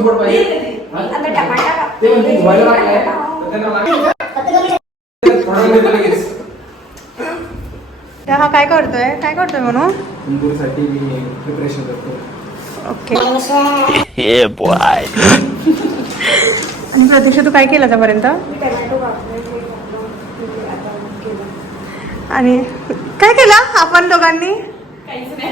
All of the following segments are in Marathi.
सपोर्ट पाहिजे. आता टमाटा ते म्हणजे धुवायला लागलाय तर त्यांना लगेच. हा काय करतोय म्हणून इंदूरसाठी मी प्रिपरेशन करतो. ओके. आणि प्रतीक्षा तू काय केलं आतापर्यंत? आणि काय केलं आपण दोघांनी? काहीच नाही.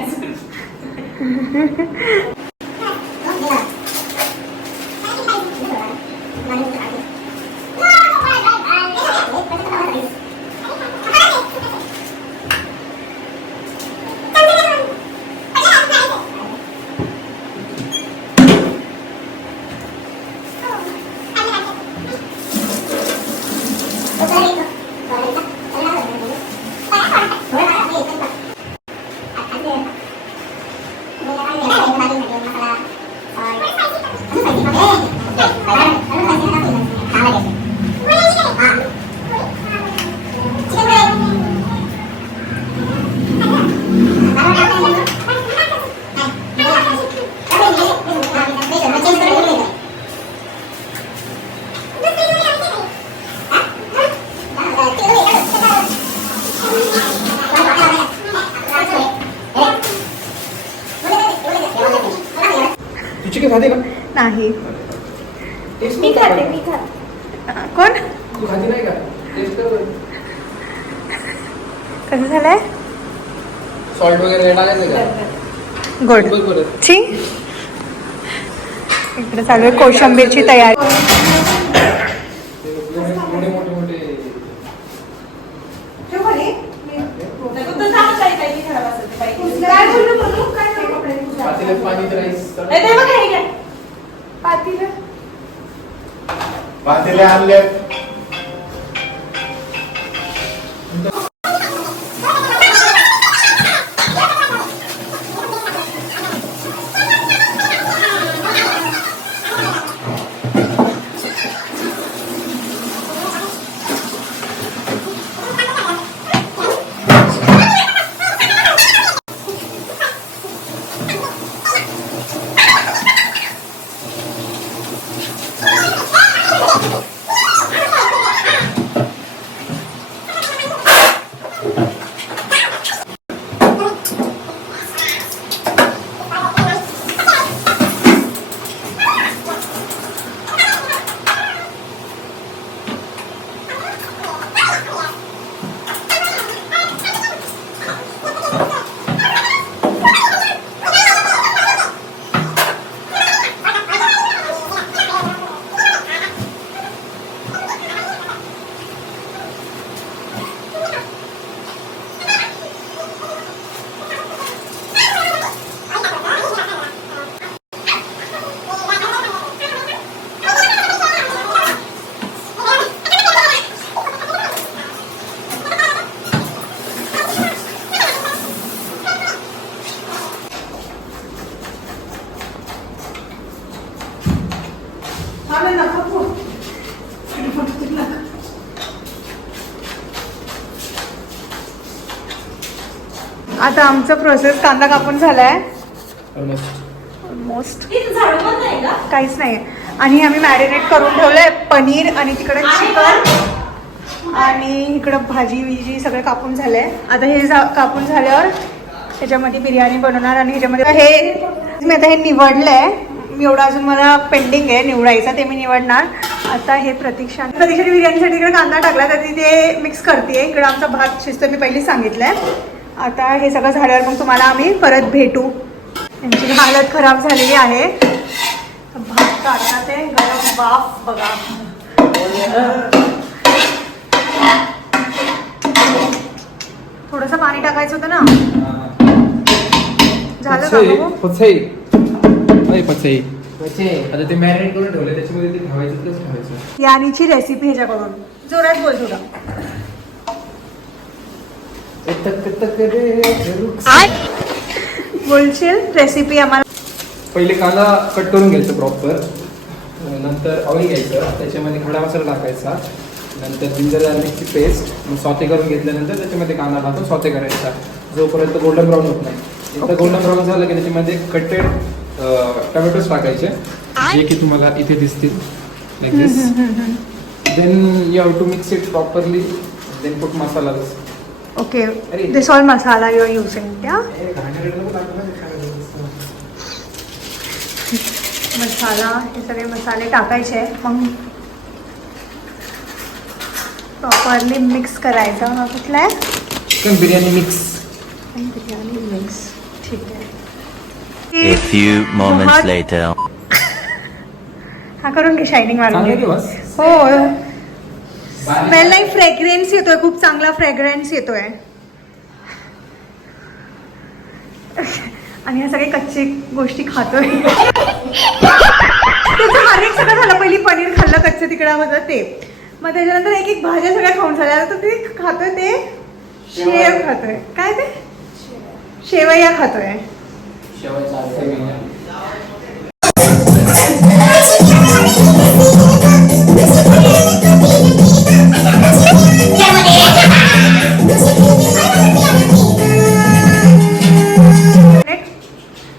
चिकन खाते का? नाही. मी खाते. कोण? तू खाते नाही का? टेस्ट कर. कसं झालंय? सॉल्ट वगैरे टाकायचं का? गोड. छी. इकडे चालू आहे कोशिंबीरची तयारी. पातेले आणले. आता आमचा प्रोसेस कांदा कापून झालाय ऑलमोस्ट. काहीच नाही. आणि आम्ही मॅरिनेट करून ठेवलंय पनीर आणि तिकडे चिकन आणि इकडं भाजी विजी सगळं कापून झालंय. आता हे कापून झाल्यावर ह्याच्यामध्ये बिर्याणी बनवणार. आणि ह्याच्यामध्ये हे मी आता हे निवडलंय. मी एवढं अजून मला पेंडिंग आहे निवडायचं, ते मी निवडणार. आता हे प्रतीक्षाने बिर्याणीसाठी इकडे कांदा टाकला तर ते मिक्स करते. इकडं आमचा भात शिजतो, मी पहिली सांगितलंय. आता हे सगळं झाल्यावर मग तुम्हाला आम्ही परत भेटू. त्यांची हालत खराब झालेली आहे. भात काढता ते गरम बाफ बघा. थोडंसं पाणी टाकायचं होतं ना. झालं का आता ते मॅरिनेट करून ठेवले त्याच्यामध्ये ते ठेवायचं. यानीची रेसिपी ह्याच्याकडून जोरात बोल थोडं. बोलशील रेसिपी आम्हाला. पहिले कांदा कट करून घ्यायचं प्रॉपर. नंतर ऑइल घ्यायचं, त्याच्यामध्ये खडा मसाला टाकायचा. नंतर जिंजर गार्लिकची पेस्ट सॉते करून घेतल्यानंतर त्याच्यामध्ये कांदा टाकून सॉते करायचा जोपर्यंत गोल्डन ब्राऊन होत नाही. एकदा गोल्डन ब्राऊन झालं की त्याच्यामध्ये कटेड टोमॅटोज टाकायचे जे की तुम्हाला इथे दिसतील like this. Then you have to mix it properly. Then put masala. Okay, this all masala you are using. या मसाला, हे सगळे मसाले टाकायचे, मग प्रॉपरली मिक्स करायचं. हा कुठला आहे? Chicken biryani mix. Biryani mix. ठीक आहे. A few moments later. हा करून घे, शायनिंग मारून चांगले घे. दिवस. हो, स्मेल नाही, फ्रेग्रन्स येतोय, खूप चांगला फ्रेग्रन्स येतोय. आणि ह्या सगळे कच्चे गोष्टी खातोय. त्याचं हार्वेट सगळं झालं. पहिली पनीर खाल्लं कच्चं तिकडामध्ये ते, मग त्याच्यानंतर एक एक भाज्या सगळ्या खाऊन झाल्या, तर ते खातोय ते शेव खातोय. काय ते शेवया खातोय.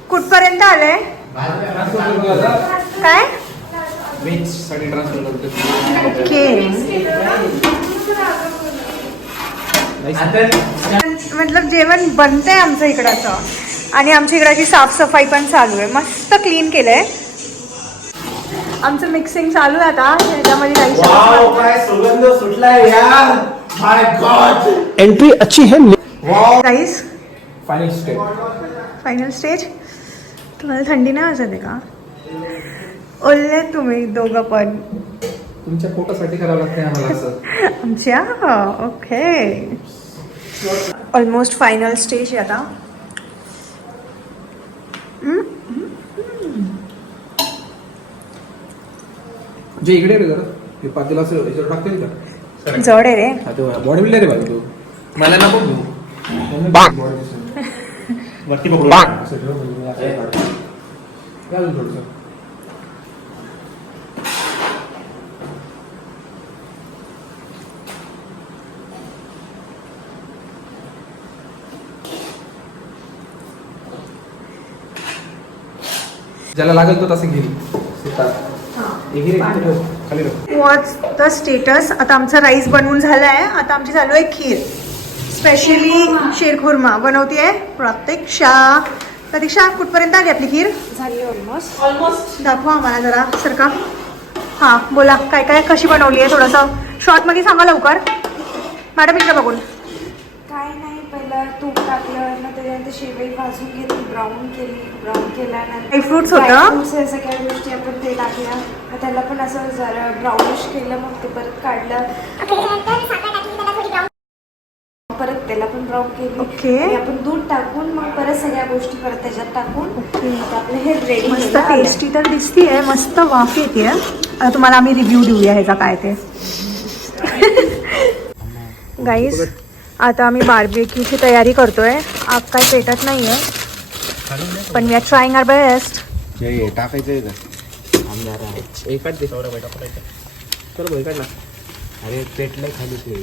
कुठपर्यंत आलंय? काय? व्हेज साठी ट्रान्सफर करतो. ओके, मतलब जेवण बनतंय आमचं इकडचं, आणि आमच्या इकडची साफसफाई पण चालू आहे. मस्त क्लीन केलंय. आमचं मिक्सिंग चालू आहे आता. ह्याच्यामध्ये वाव, काय सुगंध सुटलाय यार. माय गॉड, एंट्री अच्छी है. Rice final step. Final stage. तुम्हाला थंडी नाही वाजत आहे का? ओले तुम्ही दोघं पण. तुमच्या पोटासाठी करावं लागतंय आम्हाला असं. आमच्या ओके. ऑलमोस्ट फायनल स्टेज आहे आता. जे इकडे रे जरा हे पातेला असं याच्यावर टाकतील का? जड आहे रे. बॉडी बिल्डर आहे बाई तू. मला नको तू. वरती बघू. थोडंसं. ज्याला लागेल तो तसं घेईल. खाली वॉट्स द स्टेटस. आता आमचा राईस बनवून झाला आहे. आता आमची चालू आहे खीर. स्पेशली शिरखुर्मा बनवतीये प्रतीक्षा. प्रतीक्षा, कुठपर्यंत आली आपली खीर? झाली ऑलमोस्ट. दाखवा आम्हाला जरा सरका. हां, बोला काय काय कशी बनवली आहे, थोडंसं शॉर्टमध्ये सांगा लवकर. मॅडम इकडे बघून. काय नाही, पहिला तूप टाकलं, मग त्याच्यानंतर शेवई भाजून घेतली, ब्राऊन केल्यानंतर ड्रायफ्रुट्स होतं. ड्रायफ्रुट्स या सगळ्या गोष्टी आपण ते टाकल्या. मग त्याला पण असं जरा ब्राउनिश केलं, मग ते परत काढलं, परत त्याला पण ब्राऊन केली. ओके. आणि आपण दूध टाकून मग परत सगळ्या गोष्टी परत त्याच्यात टाकून आता आपलं हे रेडी. मस्त टेस्टी तर दिसतीये, मस्त वाफ येते. आता तुम्हाला आम्ही रिव्ह्यू देऊया ह्याचा काय ते. गाईज, आता आम्ही बार्बेक्यूची तयारी करतोय. आग काही पेटत नाहीये, पण we are trying our best. टाकायचं एकाच दिवसावर चलो भाई काढ ना. अरे पेटलंय खाली ते.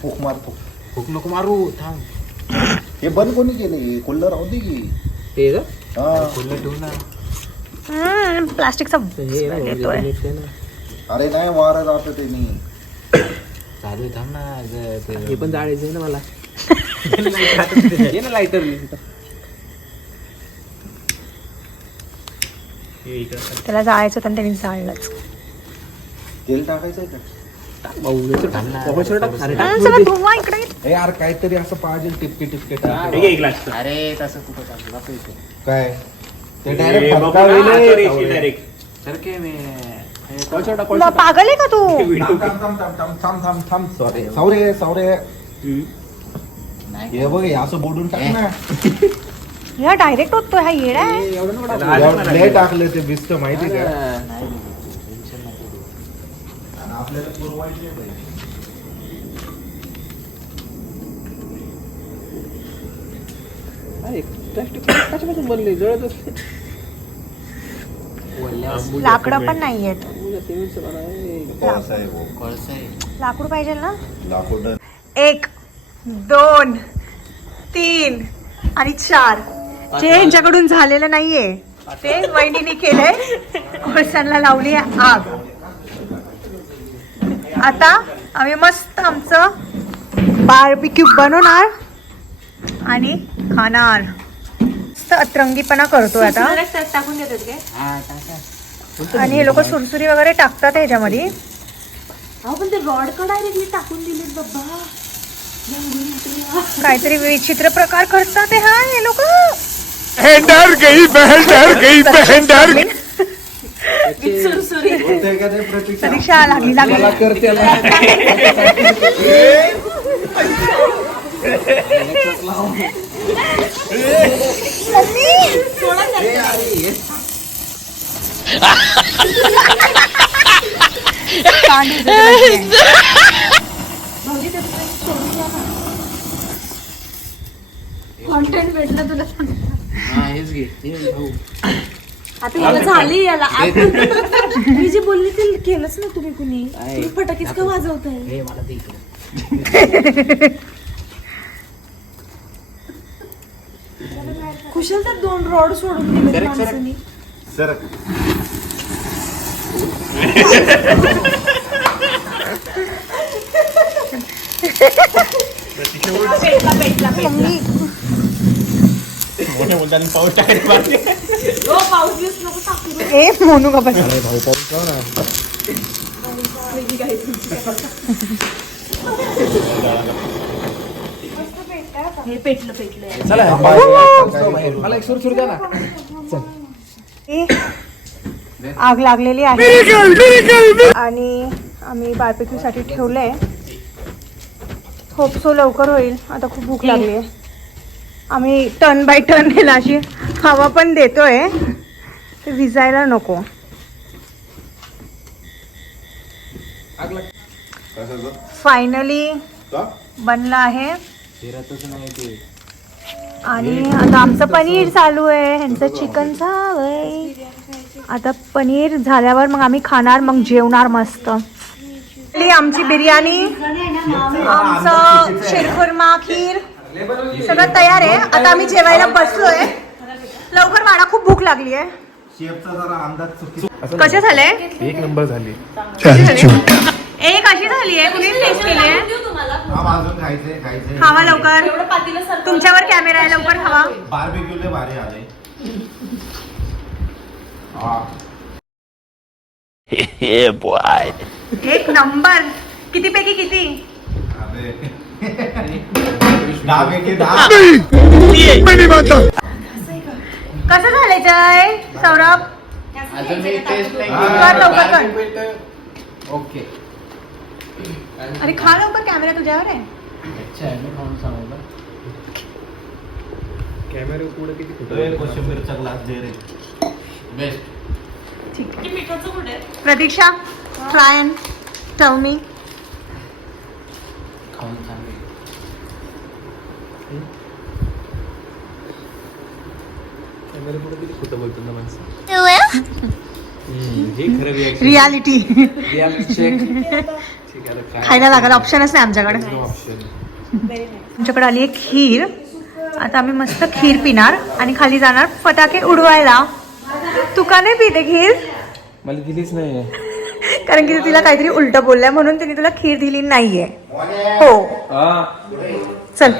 फूक मारतो. भूक नको मारू. थांब. हे बंद कोणी केलं? कुल्लर राहू दे की. ते खुल्लं ठेवू ना. प्लास्टिकचा येतोय. अरे नाही, वारा जात ते नाही. चालू थांब ना. हे पण जाळायचं ना मला. लायटर. त्याला जाळायचं होतं, त्यांनी जाळलंच. तेल टाकायचंय का? सगळं धुवा इकडे. ए यार, काहीतरी असं पाहिजे. टिपके टिपके टाक. अरे तसं कुठं टाकलं काय ते डायरेक्ट मग पागल आहे का तू? थांब. सावरे हे बघ, हे असं बोलून टाक ना. ह्या डायरेक्ट होतोय, हा येडा आहे. लय टाकले ते बिस्त, माहिती का? आपल्याला पुरवायचे कशापासून बनले? जळत असते. लाकडं पण नाही आहेत. कोळसा आहे वो. लाकूड पाहिजे ना. लाकूड. 1 2 3 आणि 4 जे यांच्याकडून झालेलं नाहीये ते वहिनीने केलंय. कोळशांना लावली आहे आग. आता आम्ही मस्त आमचं बार्बिक्यू बनवणार आणि खाणार. मस्त अतरंगीपणा करतोय आता. टाकून देतात काय? आणि हे लोक सुरसुरी वगैरे टाकतात ह्याच्यामध्ये. अहो पण ते रॉड का डायरेक्टली टाकून दिलेत बाबा. काहीतरी विचित्र प्रकार करतात हे लोक. डर गई बहन, डर गई बहन, डर गई. होतंय का ते प्रतीक्षा? परीक्षा लागली मला करते कॉन्टेंट भेटलं तुला. हेच घे भाऊ. आता याला झाली याला. मी जे बोलले ते केलंच ना तुम्ही कुणी. तुम्ही फटाकेच का वाजवताय? मला दे इकडे. कुशल तर 2 रॉड सोडून दिले माणसाने. सर मोठ्या मुलांनी पाऊस टाकायला पाहिजे. हो, पाऊस दिवस नको टाकू. ए मोनू का बस. भाऊ पाऊस जाऊ ना. हे पेटलं. चला मला एक सुरसुर द्या ना. ए, आग लागलेली आहे आणि आम्ही बार्बिक्यू साठी ठेवलंय. होप सो लवकर होईल. आता खूप भूक लागली आहे. आम्ही टर्न बाय टर्न नेला अशी हवा पण देतोय ते विजायला नको. फायनली बनला आहे आणि आता आमचं पनीर चालू आहे. ह्यांचं चिकन झालंय. आता पनीर झाल्यावर मग आम्ही खाणार, मग जेवणार मस्त. आमची बिर्याणी, आमचं शिरखुर्मा, खीर सगळं तयार आहे. आता आम्ही जेवायला बसलोय. लवकर वाढा, खूप भूक लागली आहे. शेफचा जरा अंदाज चुकी. कसे झाले? एक नंबर झाली. एक अशी झाली आहे. कुणी टेस्ट केली आहे? अजून खायचंय. खावा लवकर. तुमच्यावर कॅमेरा आहे, लवकर खावा. बार्बिक्यूले भारी आले. Yeah, boy. एक नंबर. किती पैकी किती? 10 पैकी 10. कसं झालंय जय सौरभ? अजून मी टेस्ट नाही कर लवकर कर. केली. ओके. अरे खा लवकर, कॅमेरा तुझ्यावर आहे. अच्छा आहे, मी खाऊन सांगू. कॅमेरा पुढे किती कुठं कोशिंबीरचा ग्लास दे रे. बेस्ट. ठीक आहे. प्रतीक्षा, ट्राय अँड टेल मी. खाऊन सांग. कॅमेरा पुढे किती खोटं बोलतो ना माणसं. हे खरं रिॲक्शन. Reality reality check. ठीक आहे, आता खायला लागेल. ऑप्शनच नाही आमच्याकडे. ऑप्शन. आमच्याकडे आली आहे खीर. आता आम्ही मस्त खीर पिणार आणि खाली जाणार फटाके उडवायला. तू का नाही पिते खीर? मला दिलीच नाही. कारण की तिला काहीतरी उलट बोललाय म्हणून तिने तुला खीर दिली नाहीये. हो चल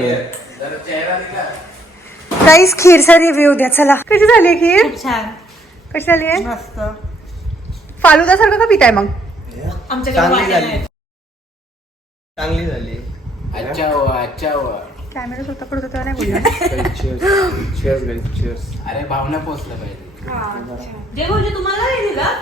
काहीच खीरचा रिव्ह्यू द्या. चला, कशी झाली खीर? छान. कशी झाली आहे? मस्त. फालुदा सारखं का पिताय मग? चांगली झाली. अच्छा. कॅमेरा स्वतःकडे होता तेव्हा नाही बोलला. Cheers guys, cheers. अरे भावना पोहोचलं पाहिजे. जे म्हणजे तुम्हाला नाही दिला